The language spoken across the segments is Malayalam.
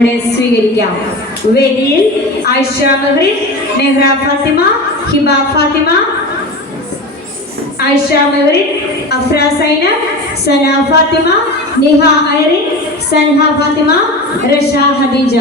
സ്വീകരിക്കാം. വേദിയിൽ ആയിഷ മെഹറിൻ, നെഹ്റ ഫാത്തിമ, ഹിബ ഫാത്തിമ, ആയിഷ മെഹറിൻ, അഫ്ര സൈനബ്, സന ഫാത്തിമ, നിഹ ഐറിൻ, സൻഹ ഫാത്തിമ, റഷ ഹദീജ.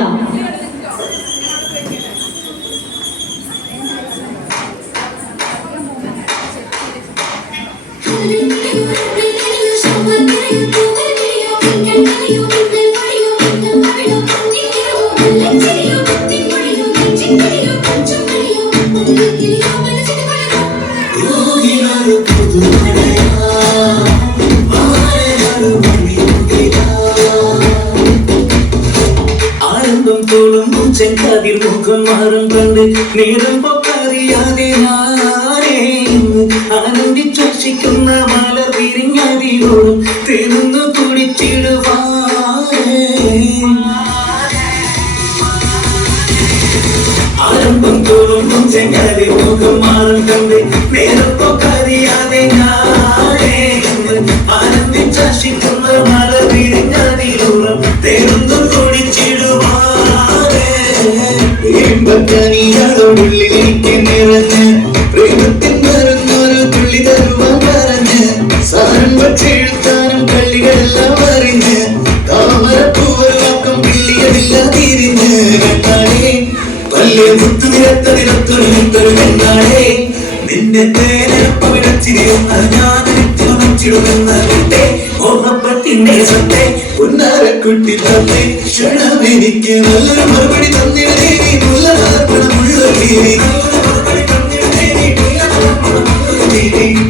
ആനന്ദം തോളും ചെങ്കതിർ മുഖം മാറും കണ്ട് നേരം പൊക്കറിയാതെ ആനന്ദിച്ചോഷിക്കുന്ന മലർ വിരിഞ്ഞതിരോടും തേനൊന്നു കുടിച്ചിടുവാനേ. ആനന്ദം തോളും ചെങ്കതിർ മുഖം മാറും കണ്ട് നേരം പൊക്കറിയാതെ ആനന്ദിച്ചോഷിക്കുന്ന മലർ വിരിഞ്ഞതിരോടും തേനൊന്നു ോടുള്ളിലേക്ക് നിറഞ്ഞ് പ്രേമത്തിൻ മറന്നൊരു തുള്ളി തരുവാൻ പറഞ്ഞ് സാരം വച്ചെഴുത്താനും കള്ളികളെല്ലാം അറിഞ്ഞ് താമരപ്പൂവെല്ലാം പിള്ളിയതില്ല തിരിഞ്ഞ് കണ്ടാളേ വലിയ മുത്തു നിരത്തൊരു കണ്ടാളേ നിന്റെ തേനപ്പവിടച്ചിരിയുന്ന ഞാനിടുമെന്നേ ഓർമ്മപ്പത്തിന്റെ സത്തേ പൊന്നാരക്കുട്ടി തന്നേ ക്ഷണമെനിക്ക് നല്ലൊരു മറുപടി തന്നിടേ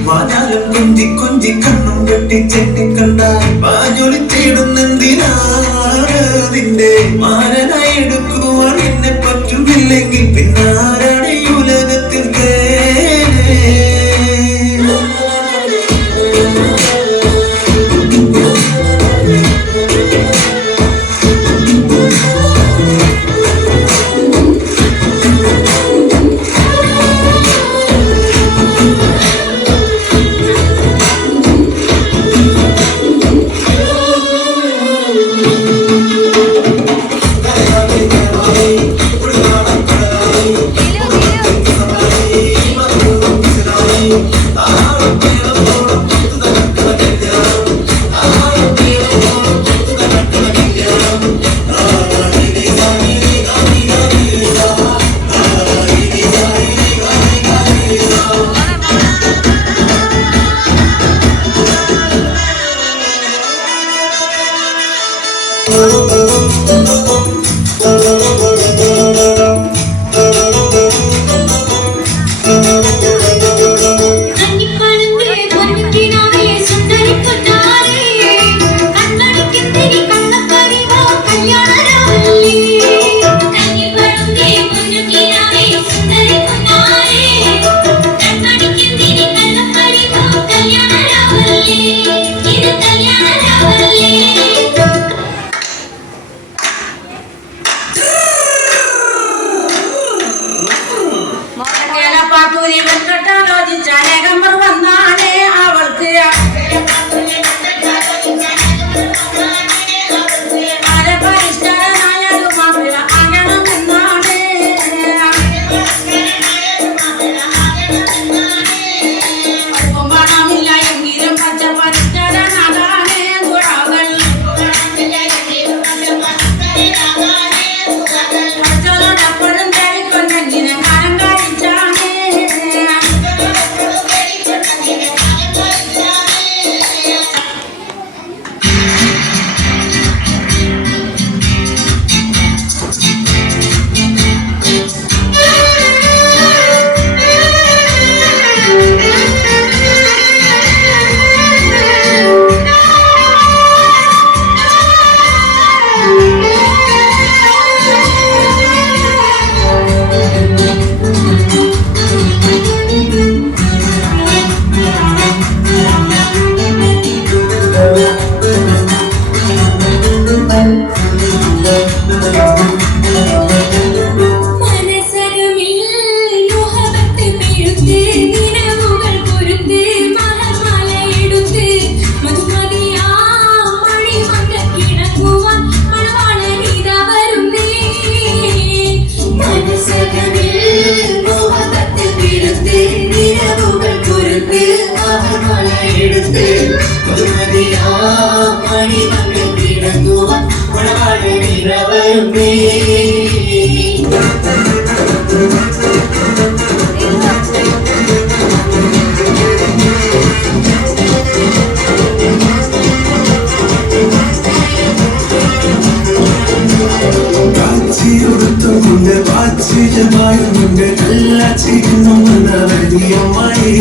വാചാലം കൊഞ്ചി കൊഞ്ചി കണ്ണും കെട്ടി ചെട്ടി കണ്ടാൽ വാചൊളിച്ചിടുന്നെന്തിനാതിന്റെ മാരനായി എടുക്കുവാൻ എന്നെ പറ്റുന്നില്ലെങ്കിൽ പിന്നാരാണ് ഈ ഉലകത്തിൽ മധുമതിയാ മണി മങ്ക കിടക്കുവാൻ മണവാള നീതാ വരും പ്രായമേ കാച്ചിയൊടുത്തുകൊണ്ട് വാച്ചിലുമായുണ്ട് നല്ല ചിരിന്നുമെന്ന വലിയമ്മായി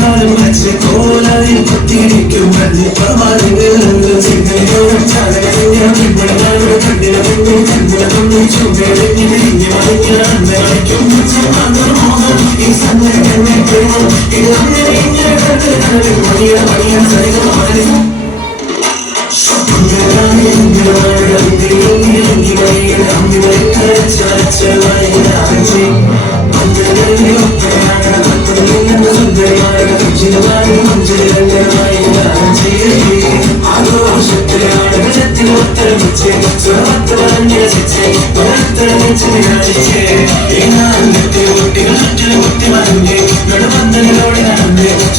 കാലം വെച്ച് കോലായി കുത്തിയിരിക്കും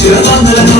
ോടെ നടന്ന്